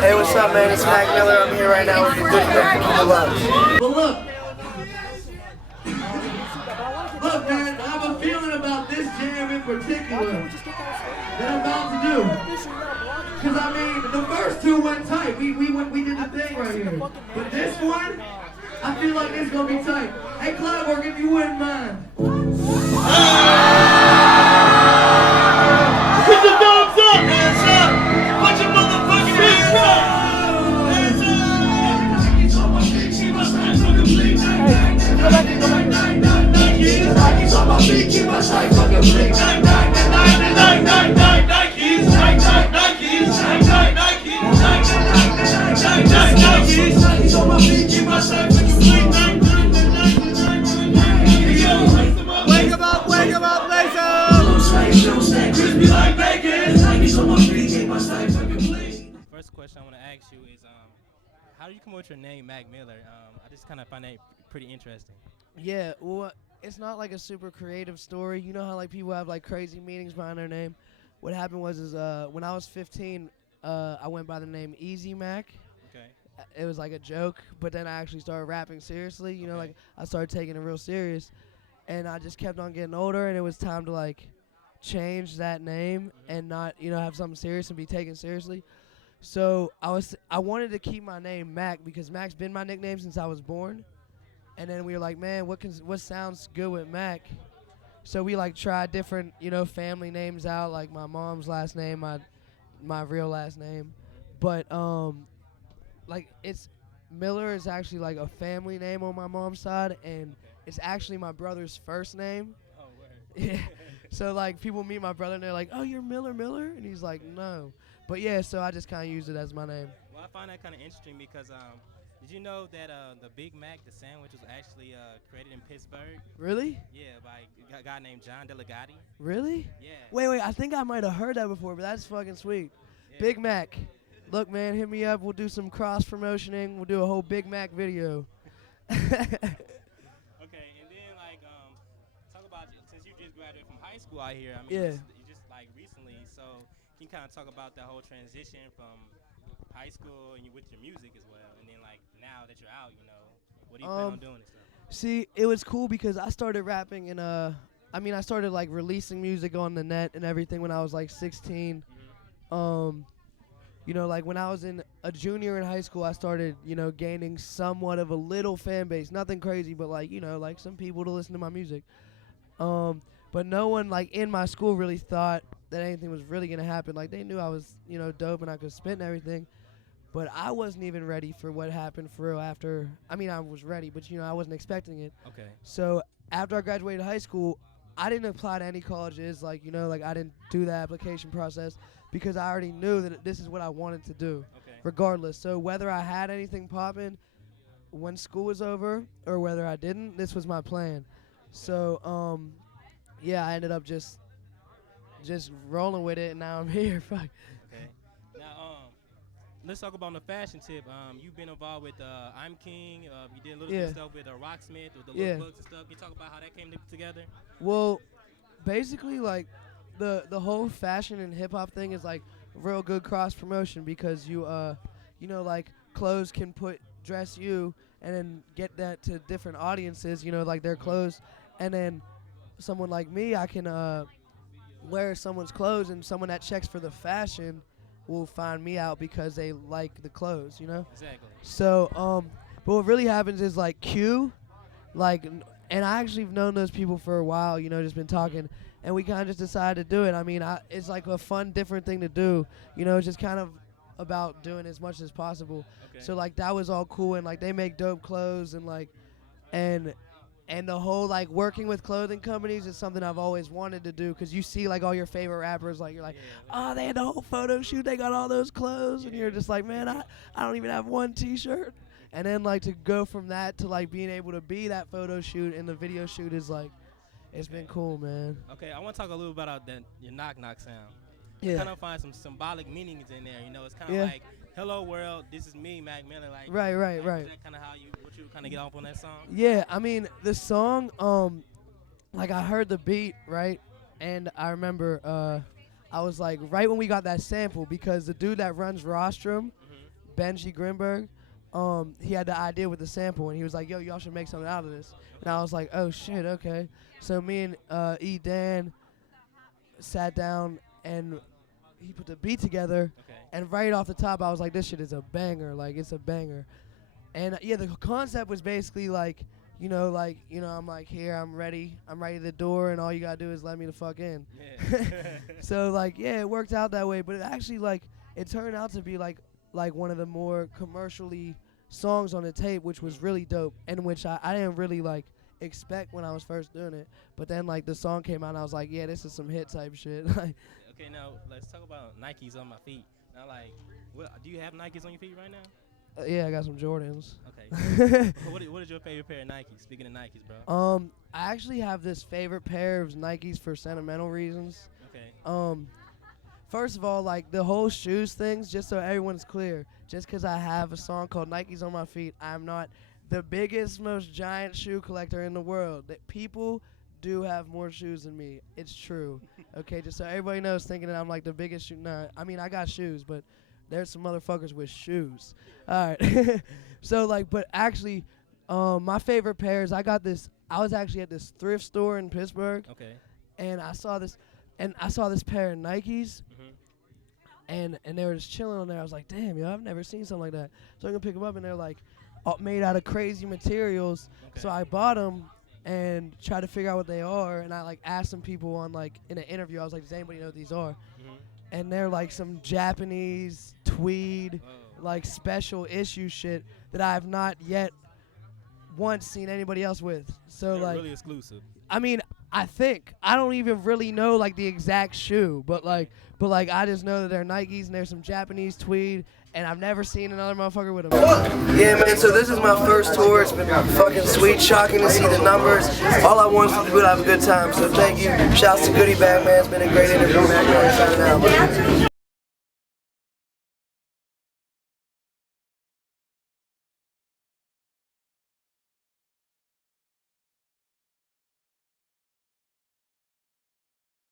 Hey, what's up, man? It's Mac Miller. I'm here right now with the Goodie Bag. Keep it locked. But look, man, I have a feeling about this jam in particular that I'm about to do. Because, I mean, the first two went tight. We did the thing right here. But this one, I feel like it's going to be tight. Hey, Cloudwork, if you wouldn't mind. Put the thumbs up! Hands up! Put your motherfucking hands up! Hands up! He's on my feet, keep my style fucking bleak. He's on my feet, keep my style fucking bleak. He's on my feet, keep my style fucking bleak. Wake him up, wake him up, wake him! Crispy like bacon. He's on my feet, keep my style fucking bleak. First question I want to ask you is, how do you come up with your name, Mac Miller? I just kind of find that pretty interesting. Yeah, well, it's not like a super creative story. You know how like people have like crazy meanings behind their name? What happened was when I was 15, I went by the name Easy Mac. Okay. It was like a joke, but then I actually started rapping seriously. You know, Okay. like I started taking it real serious, and I just kept on getting older, and it was time to like change that name and not, you know, have something serious and be taken seriously. So I wanted to keep my name Mac because Mac's been my nickname since I was born. And then we were like, man, what sounds good with Mac? So we like tried different, you know, family names out, like my mom's last name, my real last name. But like it's Miller is actually like a family name on my mom's side, and it's actually my brother's first name. Oh, word. Yeah. So like people meet my brother and they're like, "Oh, you're Miller, and he's like, "No." But yeah, so I just kind of used it as my name. Well, I find that kind of interesting because did you know that the Big Mac, the sandwich, was actually created in Pittsburgh? Really? Yeah, by a guy named John Delegati. Really? Yeah. Wait, I think I might have heard that before, but that's fucking sweet. Yeah. Big Mac. Look, man, hit me up. We'll do some cross promotioning. We'll do a whole Big Mac video. Okay, and then like talk about since you just graduated from high school out here. I mean, Yeah. you just like recently. So can you kind of talk about the whole transition from high school and you with your music as well, and then like now that you're out, you know, what do you plan on doing and stuff? See, it was cool because I started rapping and I started like releasing music on the net and everything when I was like 16. You know, like when I was a junior in high school, I started, you know, gaining somewhat of a little fan base. Nothing crazy, but like, you know, like some people to listen to my music. But no one like in my school really thought that anything was really gonna happen. Like they knew I was, you know, dope and I could spit and everything. But I wasn't even ready for what happened for real after. I mean, I was ready, but, you know, I wasn't expecting it. Okay. So after I graduated high school, I didn't apply to any colleges. Like, you know, like I didn't do the application process because I already knew that this is what I wanted to do, Okay. regardless. So whether I had anything popping when school was over or whether I didn't, this was my plan. So, yeah, I ended up just rolling with it, and now I'm here. Fuck. Okay. Now, let's talk about the fashion tip. You've been involved with I'm King. You did a little bit of stuff with Rocksmith, with the lookbooks and stuff. Can you talk about how that came together? Well, basically, like the whole fashion and hip hop thing is like real good cross promotion because you know, like clothes can dress you and then get that to different audiences. You know, like their clothes, and then someone like me, I can wear someone's clothes, and someone that checks for the fashion will find me out because they like the clothes, you know? Exactly. So, but what really happens is like Q, like, and I actually have known those people for a while, you know, just been talking, and we kind of just decided to do it. I mean, it's like a fun, different thing to do, you know, it's just kind of about doing as much as possible. Okay. So like that was all cool, and like they make dope clothes, and like, and the whole like working with clothing companies is something I've always wanted to do because you see like all your favorite rappers, like you're like, oh, they had the whole photo shoot, they got all those clothes, and you're just like, man, I don't even have one T-shirt. And then like to go from that to like being able to be that photo shoot and the video shoot is like, it's been cool, man. Okay, I want to talk a little about your knock knock sound. Yeah. Kind of find some symbolic meanings in there. You know, it's kind of like, hello world, this is me, Mac Miller. Like, Right. Is that kind of what you kind of get off on that song? Yeah, I mean the song, like I heard the beat, right, and I remember I was like right when we got that sample because the dude that runs Rostrum, Benji Grimberg. He had the idea with the sample, and he was like, yo, y'all should make something out of this. And I was like, oh, shit, okay. So me and Dan sat down, and he put the beat together, and right off the top, I was like, this shit is a banger. Like, it's a banger. And, yeah, the concept was basically like, I'm like, here, I'm ready at the door, and all you got to do is let me the fuck in. Yeah. So, like, yeah, it worked out that way, but it actually, like, it turned out to be, like one of the more commercially songs on the tape, which was really dope, and which I didn't really, like, expect when I was first doing it. But then, like, the song came out, and I was like, yeah, this is some hit type shit. Okay, now, let's talk about Nikes on my feet. Now, like, do you have Nikes on your feet right now? Yeah, I got some Jordans. Okay. What is your favorite pair of Nikes? Speaking of Nikes, bro. I actually have this favorite pair of Nikes for sentimental reasons. Okay. First of all, like, the whole shoes things, just so everyone's clear, just because I have a song called Nikes on my feet, I'm not the biggest, most giant shoe collector in the world. That people do have more shoes than me. It's true. Okay, just so everybody knows, thinking that I'm, like, the biggest shoe. Nah, I mean, I got shoes, but there's some motherfuckers with shoes. All right. So, like, but actually, my favorite pairs, I was actually at this thrift store in Pittsburgh. Okay. And I saw this pair of Nikes. And they were just chilling on there. I was like, damn, yo, I've never seen something like that. So I'm going to pick them up, and they're, like, made out of crazy materials. Okay. So I bought them and tried to figure out what they are. And I, like, asked some people on, like, in an interview. I was like, does anybody know what these are? And they're, like, some Japanese tweed, like, special issue shit that I have not yet once seen anybody else with. So, they're like, really exclusive. I mean, I don't even really know, like, the exact shoe, but I just know that they're Nikes and they're some Japanese tweed, and I've never seen another motherfucker with them. Yeah, man, so this is my first tour. It's been fucking sweet, shocking to see the numbers. All I want is for people to have a good time, so thank you. Shouts to Goodie Bag, man. It's been a great interview, man. Signing out.